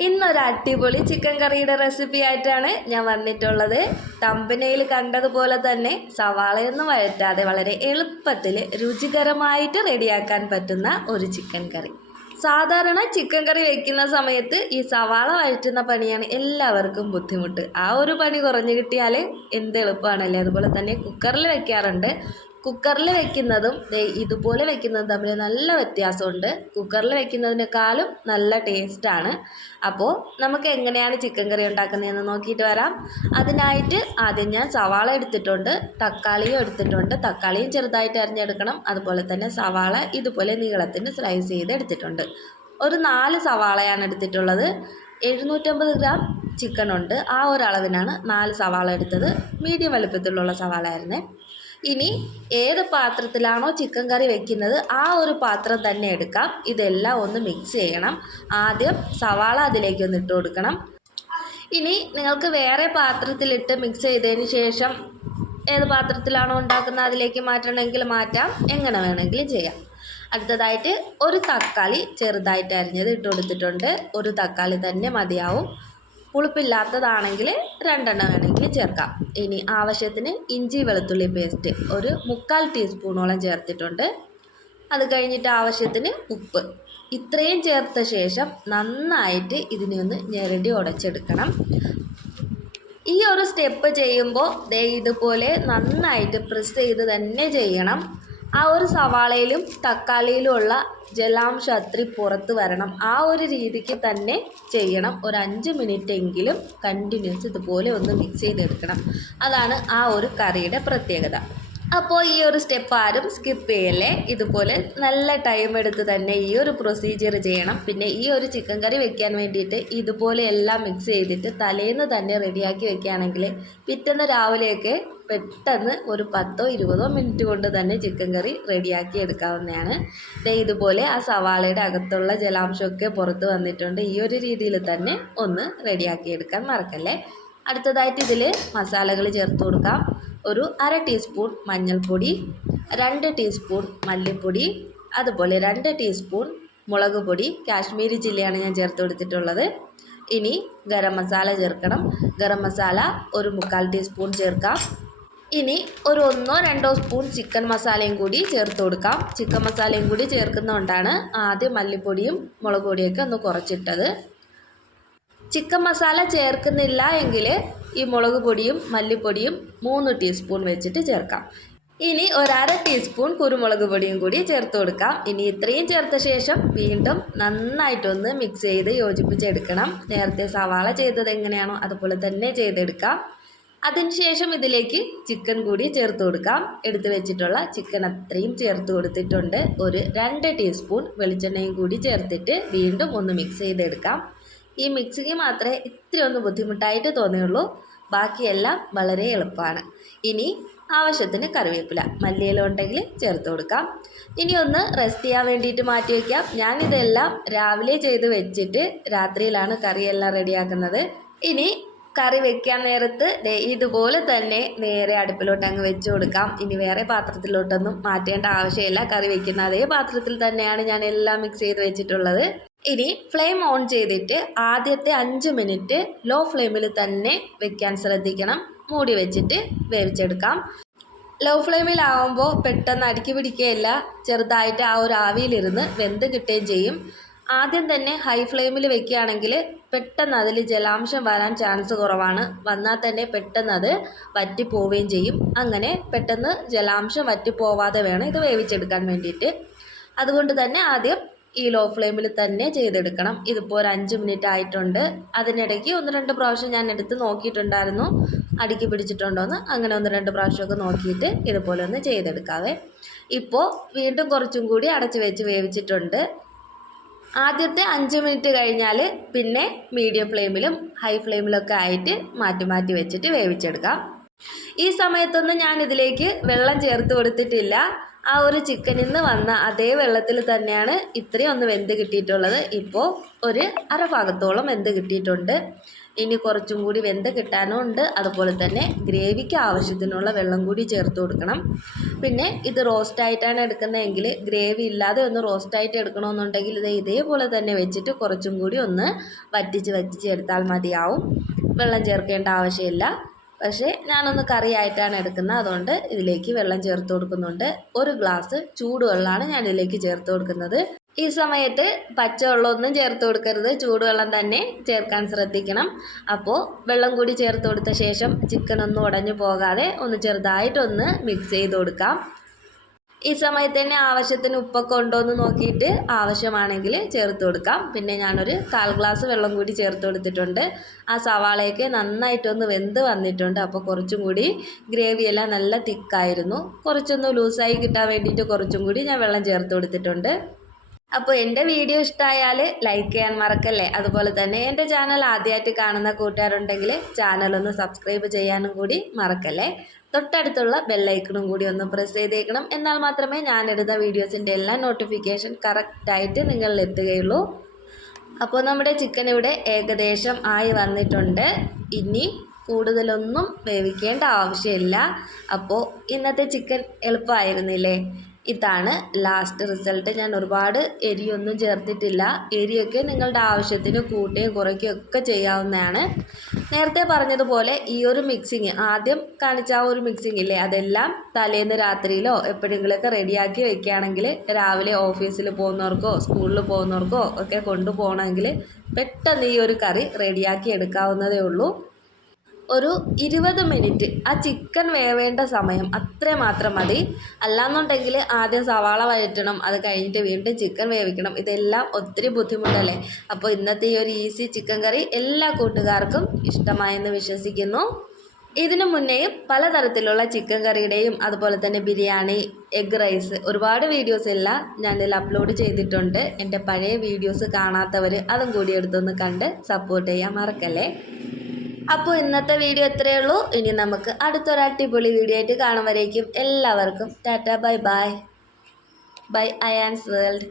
ഇന്നൊരു അടിപൊളി ചിക്കൻ കറിയുടെ റെസിപ്പി ആയിട്ടാണ് ഞാൻ വന്നിട്ടുള്ളത്. തമ്പനയിൽ കണ്ടതുപോലെ തന്നെ സവാളയൊന്നും വഴറ്റാതെ വളരെ എളുപ്പത്തിൽ രുചികരമായിട്ട് റെഡിയാക്കാൻ പറ്റുന്ന ഒരു ചിക്കൻ കറി സാധാരണ ചിക്കൻ കറി വെക്കുന്ന സമയത്ത് ഈ സവാള വഴറ്റുന്ന പണിയാണ് എല്ലാവർക്കും ബുദ്ധിമുട്ട്. ആ ഒരു പണി കുറഞ്ഞു കിട്ടിയാൽ എന്ത് എളുപ്പമാണല്ലേ? അതുപോലെ തന്നെ കുക്കറിൽ വെക്കാറുണ്ട്. കുക്കറിൽ വെക്കുന്നതും ഇതുപോലെ വെക്കുന്നതും തമ്മിൽ നല്ല വ്യത്യാസമുണ്ട്. കുക്കറിൽ വെക്കുന്നതിനേക്കാളും നല്ല ടേസ്റ്റാണ്. അപ്പോൾ നമുക്ക് എങ്ങനെയാണ് ചിക്കൻ കറി ഉണ്ടാക്കുന്നതെന്ന് നോക്കിയിട്ട് വരാം. അതിനായിട്ട് ആദ്യം ഞാൻ സവാള എടുത്തിട്ടുണ്ട്. തക്കാളിയും എടുത്തിട്ടുണ്ട്. തക്കാളിയും ചെറുതായിട്ട് അരിഞ്ഞെടുക്കണം. അതുപോലെ തന്നെ സവാള ഇതുപോലെ നീളത്തിന് സ്ലൈസ് ചെയ്ത് എടുത്തിട്ടുണ്ട്. ഒരു നാല് സവാളയാണ് എടുത്തിട്ടുള്ളത്. എഴുന്നൂറ്റമ്പത് ഗ്രാം ചിക്കൻ ഉണ്ട്. ആ ഒരളവിനാണ് നാല് സവാള എടുത്തത്. മീഡിയം വലുപ്പത്തിലുള്ള സവാള ആയിരുന്നേ ഇനി ഏത് പാത്രത്തിലാണോ ചിക്കൻ കറി വെക്കുന്നത് ആ ഒരു പാത്രം തന്നെ എടുക്കാം. ഇതെല്ലാം ഒന്ന് മിക്സ് ചെയ്യണം. ആദ്യം സവാള അതിലേക്ക് ഒന്ന് ഇട്ട് കൊടുക്കണം. ഇനി നിങ്ങൾക്ക് വേറെ പാത്രത്തിലിട്ട് മിക്സ് ചെയ്തതിന് ശേഷം ഏത് പാത്രത്തിലാണോ ഉണ്ടാക്കുന്നത് അതിലേക്ക് മാറ്റണമെങ്കിൽ മാറ്റാം. എങ്ങനെ വേണമെങ്കിലും ചെയ്യാം. അടുത്തതായിട്ട് ഒരു തക്കാളി ചെറുതായിട്ട് അരിഞ്ഞത് ഇട്ട് കൊടുത്തിട്ടുണ്ട്. ഒരു തക്കാളി തന്നെ മതിയാവും. പുളിപ്പില്ലാത്തതാണെങ്കിൽ രണ്ടെണ്ണം വേണമെങ്കിൽ ചേർക്കാം. ഇനി ആവശ്യത്തിന് ഇഞ്ചി വെളുത്തുള്ളി പേസ്റ്റ് ഒരു മുക്കാൽ ടീസ്പൂണോളം ചേർത്തിട്ടുണ്ട്. അത് കഴിഞ്ഞിട്ട് ആവശ്യത്തിന് ഉപ്പ്. ഇത്രയും ചേർത്ത ശേഷം നന്നായിട്ട് ഇതിനെ ഒന്ന് ഞെരടി ഉടച്ചെടുക്കണം. ഈ ഒരു സ്റ്റെപ്പ് ചെയ്യുമ്പോൾ ദേ ഇതുപോലെ നന്നായിട്ട് പ്രസ് ചെയ്ത് തന്നെ ചെയ്യണം. ആ ഒരു സവാളയിലും തക്കാളിയിലുമുള്ള ജലാംശം അത്രി പുറത്ത് വരണം. ആ ഒരു രീതിക്ക് തന്നെ ചെയ്യണം. ഒരു അഞ്ച് മിനിറ്റ് എങ്കിലും കണ്ടിന്യൂസ് ഇതുപോലെ ഒന്ന് മിക്സ് ചെയ്തെടുക്കണം. അതാണ് ആ ഒരു കറിയുടെ പ്രത്യേകത. അപ്പോൾ ഈ ഒരു സ്റ്റെപ്പ് ആരും സ്കിപ്പ് ചെയ്യല്ലേ. ഇതുപോലെ നല്ല ടൈം എടുത്ത് തന്നെ ഈ ഒരു പ്രൊസീജിയർ ചെയ്യണം. പിന്നെ ഈ ഒരു ചിക്കൻ കറി വെക്കാൻ വേണ്ടിയിട്ട് ഇതുപോലെ എല്ലാം മിക്സ് ചെയ്തിട്ട് തലേന്ന് തന്നെ റെഡിയാക്കി വെക്കുകയാണെങ്കിൽ പിറ്റേന്ന് രാവിലെയൊക്കെ പെട്ടെന്ന് ഒരു പത്തോ ഇരുപതോ മിനിറ്റ് കൊണ്ട് തന്നെ ചിക്കൻ കറി റെഡിയാക്കി എടുക്കാവുന്നതാണ്. ഇതുപോലെ ആ സവാളയുടെ അകത്തുള്ള ജലാംശമൊക്കെ പുറത്ത് വന്നിട്ടുണ്ട്. ഈ ഒരു രീതിയിൽ തന്നെ ഒന്ന് റെഡിയാക്കി എടുക്കാൻ മറക്കല്ലേ. അടുത്തതായിട്ട് ഇതിൽ മസാലകൾ ചേർത്ത് കൊടുക്കാം. ഒരു അര ടീസ്പൂൺ മഞ്ഞൾപ്പൊടി രണ്ട് ടീസ്പൂൺ മല്ലിപ്പൊടി അതുപോലെ രണ്ട് ടീസ്പൂൺ മുളക് പൊടി. കാശ്മീരി ചില്ലിയാണ് ഞാൻ ചേർത്ത് കൊടുത്തിട്ടുള്ളത്. ഇനി ഗരം മസാല ചേർക്കണം. ഗരം മസാല ഒരു മുക്കാൽ ടീസ്പൂൺ ചേർക്കാം. ഇനി ഒരു ഒന്നോ രണ്ടോ സ്പൂൺ ചിക്കൻ മസാലയും കൂടി ചേർത്ത് കൊടുക്കാം. ചിക്കൻ മസാലയും കൂടി ചേർക്കുന്നതുകൊണ്ടാണ് ആദ്യം മല്ലിപ്പൊടിയും മുളക് പൊടിയൊക്കെ ഒന്ന് കുറച്ചിട്ടത്. ചിക്കൻ മസാല ചേർക്കുന്നില്ല എങ്കിൽ ഈ മുളക് പൊടിയും മല്ലിപ്പൊടിയും മൂന്ന് ടീസ്പൂൺ വെച്ചിട്ട് ചേർക്കാം. ഇനി ഒരര ടീസ്പൂൺ കുരുമുളക് പൊടിയും കൂടി ചേർത്ത് കൊടുക്കാം. ഇനി ഇത്രയും ചേർത്ത ശേഷം വീണ്ടും നന്നായിട്ടൊന്ന് മിക്സ് ചെയ്ത് യോജിപ്പിച്ചെടുക്കണം. നേരത്തെ സവാള ചെയ്തത് എങ്ങനെയാണോ അതുപോലെ തന്നെ ചെയ്തെടുക്കാം. അതിനുശേഷം ഇതിലേക്ക് ചിക്കൻ കൂടി ചേർത്ത് കൊടുക്കാം. എടുത്തു വെച്ചിട്ടുള്ള ചിക്കൻ അത്രയും ചേർത്ത് കൊടുത്തിട്ടുണ്ട്. ഒരു രണ്ട് ടീസ്പൂൺ വെളിച്ചെണ്ണയും കൂടി ചേർത്തിട്ട് വീണ്ടും ഒന്ന് മിക്സ് ചെയ്തെടുക്കാം. ഈ മിക്സിക്ക് മാത്രമേ ഇത്രയൊന്നും ബുദ്ധിമുട്ടായിട്ട് തോന്നിയുള്ളൂ. ബാക്കിയെല്ലാം വളരെ എളുപ്പമാണ്. ഇനി ആവശ്യത്തിന് കറിവേപ്പില മല്ലിയില ഉണ്ടെങ്കിൽ ചേർത്ത് കൊടുക്കാം. ഇനി ഒന്ന് റെസ്റ്റ് ചെയ്യാൻ വേണ്ടിയിട്ട് മാറ്റി വയ്ക്കാം ഞാനിതെല്ലാം രാവിലെ ചെയ്ത് വെച്ചിട്ട് രാത്രിയിലാണ് കറിയെല്ലാം റെഡിയാക്കുന്നത്. ഇനി കറി വെക്കാൻ നേരത്ത് ഇതുപോലെ തന്നെ നേരെ അടുപ്പിലോട്ട് അങ്ങ് വെച്ച് കൊടുക്കാം. ഇനി വേറെ പാത്രത്തിലോട്ടൊന്നും മാറ്റേണ്ട ആവശ്യമില്ല. കറി വെക്കുന്ന അതേ പാത്രത്തിൽ തന്നെയാണ് ഞാൻ എല്ലാം മിക്സ് ചെയ്ത് വെച്ചിട്ടുള്ളത്. ഇനി ഫ്ലെയിം ഓൺ ചെയ്തിട്ട് ആദ്യത്തെ അഞ്ച് മിനിറ്റ് ലോ ഫ്ലെയിമിൽ തന്നെ വെക്കാൻ ശ്രദ്ധിക്കണം. മൂടി വെച്ചിട്ട് വേവിച്ചെടുക്കാം. ലോ ഫ്ലെയിമിലാവുമ്പോൾ പെട്ടെന്ന് അടുക്കി പിടിക്കുകയില്ല. ചെറുതായിട്ട് ആ ഒരു ആവിയിലിരുന്ന് വെന്ത് കിട്ടുകയും ചെയ്യും. ആദ്യം തന്നെ ഹൈ ഫ്ലെയിമിൽ വെക്കുകയാണെങ്കിൽ പെട്ടെന്ന് അതിൽ ജലാംശം വരാൻ ചാൻസ് കുറവാണ്. വന്നാൽ തന്നെ പെട്ടെന്ന് അത് വറ്റിപ്പോവുകയും ചെയ്യും. അങ്ങനെ പെട്ടെന്ന് ജലാംശം വറ്റിപ്പോവാതെ വേണം ഇത് വേവിച്ചെടുക്കാൻ വേണ്ടിയിട്ട്. അതുകൊണ്ട് തന്നെ ആദ്യം ഈ ലോ ഫ്ലെയിമിൽ തന്നെ ചെയ്തെടുക്കണം. ഇതിപ്പോൾ ഒരു അഞ്ച് മിനിറ്റ് ആയിട്ടുണ്ട്. അതിനിടയ്ക്ക് ഒന്ന് രണ്ട് പ്രാവശ്യം ഞാൻ എടുത്ത് നോക്കിയിട്ടുണ്ടായിരുന്നു. അടുക്കി പിടിച്ചിട്ടുണ്ടോയെന്ന് അങ്ങനെ ഒന്ന് രണ്ട് പ്രാവശ്യമൊക്കെ നോക്കിയിട്ട് ഇതുപോലെ ഒന്ന് ചെയ്തെടുക്കാവേ. ഇപ്പോൾ വീണ്ടും കുറച്ചും കൂടി അടച്ച് വെച്ച് വേവിച്ചിട്ടുണ്ട്. ആദ്യത്തെ അഞ്ച് മിനിറ്റ് കഴിഞ്ഞാൽ പിന്നെ മീഡിയം ഫ്ലെയിമിലും ഹൈ ഫ്ലെയിമിലൊക്കെ ആയിട്ട് മാറ്റി മാറ്റി വെച്ചിട്ട് വേവിച്ചെടുക്കാം. ഈ സമയത്തൊന്നും ഞാൻ ഇതിലേക്ക് വെള്ളം ചേർത്ത് കൊടുത്തിട്ടില്ല. ആ ഒരു ചിക്കനിൽ നിന്ന് വന്ന അതേ വെള്ളത്തിൽ തന്നെയാണ് ഇത്രയും ഒന്ന് വെന്ത് കിട്ടിയിട്ടുള്ളത്. ഇപ്പോൾ ഒരു അരഭാഗത്തോളം വെന്ത് കിട്ടിയിട്ടുണ്ട്. ഇനി കുറച്ചും കൂടി വെന്ത് കിട്ടാനും ഉണ്ട്. അതുപോലെ തന്നെ ഗ്രേവിക്ക് ആവശ്യത്തിനുള്ള വെള്ളം കൂടി ചേർത്ത് കൊടുക്കണം. പിന്നെ ഇത് റോസ്റ്റായിട്ടാണ് എടുക്കുന്നതെങ്കിൽ ഗ്രേവി ഇല്ലാതെ ഒന്ന് റോസ്റ്റായിട്ട് എടുക്കണമെന്നുണ്ടെങ്കിൽ ഇത് ഇതേപോലെ തന്നെ വെച്ചിട്ട് കുറച്ചും കൂടി ഒന്ന് വറ്റിച്ച് വറ്റിച്ച് എടുത്താൽ മതിയാവും. വെള്ളം ചേർക്കേണ്ട ആവശ്യമില്ല. പക്ഷേ ഞാനൊന്ന് കറിയായിട്ടാണ് എടുക്കുന്നത്. അതുകൊണ്ട് ഇതിലേക്ക് വെള്ളം ചേർത്ത് കൊടുക്കുന്നുണ്ട്. ഒരു ഗ്ലാസ് ചൂടുവെള്ളമാണ് ഞാൻ ഇതിലേക്ക് ചേർത്ത് കൊടുക്കുന്നത്. ഈ സമയത്ത് പച്ചവെള്ളമൊന്നും ചേർത്ത് കൊടുക്കരുത്. ചൂടുവെള്ളം തന്നെ ചേർക്കാൻ ശ്രദ്ധിക്കണം. അപ്പോൾ വെള്ളം കൂടി ചേർത്ത് കൊടുത്ത ശേഷം ചിക്കൻ ഒന്നും ഉടഞ്ഞു പോകാതെ ഒന്ന് ചെറുതായിട്ടൊന്ന് മിക്സ് ചെയ്ത് കൊടുക്കാം. ഈ സമയത്ത് തന്നെ ആവശ്യത്തിന് ഉപ്പൊക്കെ ഉണ്ടോ എന്ന് നോക്കിയിട്ട് ആവശ്യമാണെങ്കിൽ ചേർത്ത് കൊടുക്കാം. പിന്നെ ഞാനൊരു കാൽ ഗ്ലാസ് വെള്ളം കൂടി ചേർത്ത് കൊടുത്തിട്ടുണ്ട്. ആ സവാളയൊക്കെ നന്നായിട്ടൊന്ന് വെന്ത് വന്നിട്ടുണ്ട്. അപ്പോൾ കുറച്ചും കൂടി ഗ്രേവിയെല്ലാം നല്ല തിക്കായിരുന്നു. കുറച്ചൊന്ന് ലൂസായി കിട്ടാൻ വേണ്ടിയിട്ട് കുറച്ചും കൂടി ഞാൻ വെള്ളം ചേർത്ത് കൊടുത്തിട്ടുണ്ട്. അപ്പോൾ എന്റെ വീഡിയോ ഇഷ്ടമായാൽ ലൈക്ക് ചെയ്യാൻ മറക്കല്ലേ? അതുപോലെ തന്നെ എന്റെ ചാനൽ ആദ്യമായിട്ട് കാണുന്ന കൂട്ടുകാരുണ്ടെങ്കിൽ ഒന്ന് സബ്സ്ക്രൈബ് ചെയ്യാനും കൂടി മറക്കല്ലേ? തൊട്ടടുത്തുള്ള ബെല്ലൈക്കണും കൂടി ഒന്ന് പ്രസ് ചെയ്തേക്കണം. എന്നാൽ മാത്രമേ ഞാൻ ഞാനിടുന്ന വീഡിയോസിന്റെ എല്ലാ നോട്ടിഫിക്കേഷൻ കറക്റ്റായിട്ട് നിങ്ങളിൽ എത്തുകയുള്ളൂ. അപ്പോൾ നമ്മുടെ ചിക്കൻ ഇവിടെ ഏകദേശം ആയി വന്നിട്ടുണ്ട്. ഇനി കൂടുതലൊന്നും വേവിക്കേണ്ട ആവശ്യമില്ല. അപ്പോൾ ഇന്നത്തെ ചിക്കൻ എളുപ്പമായിരുന്നില്ലേ? ഇതാണ് ലാസ്റ്റ് റിസൾട്ട് ഞാൻ ഒരുപാട് എരിയൊന്നും ചേർത്തിട്ടില്ല. എരിയൊക്കെ നിങ്ങളുടെ ആവശ്യത്തിന് കൂട്ടുകയും കുറയ്ക്കുകയും ഒക്കെ ചെയ്യാവുന്നതാണ്. നേരത്തെ പറഞ്ഞതുപോലെ ഈ ഒരു മിക്സിങ് ആദ്യം കാണിച്ച ആ ഒരു മിക്സിങ് ഇല്ലേ അതെല്ലാം തലേന്ന് രാത്രിയിലോ എപ്പോഴെങ്കിലുമൊക്കെ റെഡിയാക്കി വെക്കുകയാണെങ്കിൽ രാവിലെ ഓഫീസിൽ പോകുന്നവർക്കോ സ്കൂളിൽ പോകുന്നവർക്കോ ഒക്കെ കൊണ്ടുപോകണമെങ്കിൽ പെട്ടെന്ന് ഈ ഒരു കറി റെഡിയാക്കി എടുക്കാവുന്നതേ ഉള്ളൂ. ഒരു ഇരുപത് മിനിറ്റ് ആ ചിക്കൻ വേവേണ്ട സമയം അത്ര മാത്രം മതി. അല്ലാന്നുണ്ടെങ്കിൽ ആദ്യം സവാള വഴറ്റണം അത് കഴിഞ്ഞിട്ട് വീണ്ടും ചിക്കൻ വേവിക്കണം. ഇതെല്ലാം ഒത്തിരി ബുദ്ധിമുട്ടല്ലേ? അപ്പോൾ ഇന്നത്തെ ഈ ഒരു ഈസി ചിക്കൻ കറി എല്ലാ കൂട്ടുകാർക്കും ഇഷ്ടമായെന്ന് വിശ്വസിക്കുന്നു. ഇതിനു മുന്നേയും പലതരത്തിലുള്ള ചിക്കൻ കറിയുടെയും അതുപോലെ തന്നെ ബിരിയാണി എഗ് റൈസ് ഒരുപാട് വീഡിയോസ് എല്ലാം ഞാനിതിൽ അപ്ലോഡ് ചെയ്തിട്ടുണ്ട്. എന്റെ പഴയ വീഡിയോസ് കാണാത്തവർ അതും കൂടി എടുത്തൊന്ന് കണ്ട് സപ്പോർട്ട് ചെയ്യാൻ മറക്കല്ലേ? അപ്പോൾ ഇന്നത്തെ വീഡിയോ ഇത്രയേ ഉള്ളൂ. ഇനി നമുക്ക് അടുത്തൊരു അടിപൊളി വീഡിയോ ആയിട്ട് കാണുമ്പോഴേക്കും എല്ലാവർക്കും tata bye bye. Bye I Ayaan's world.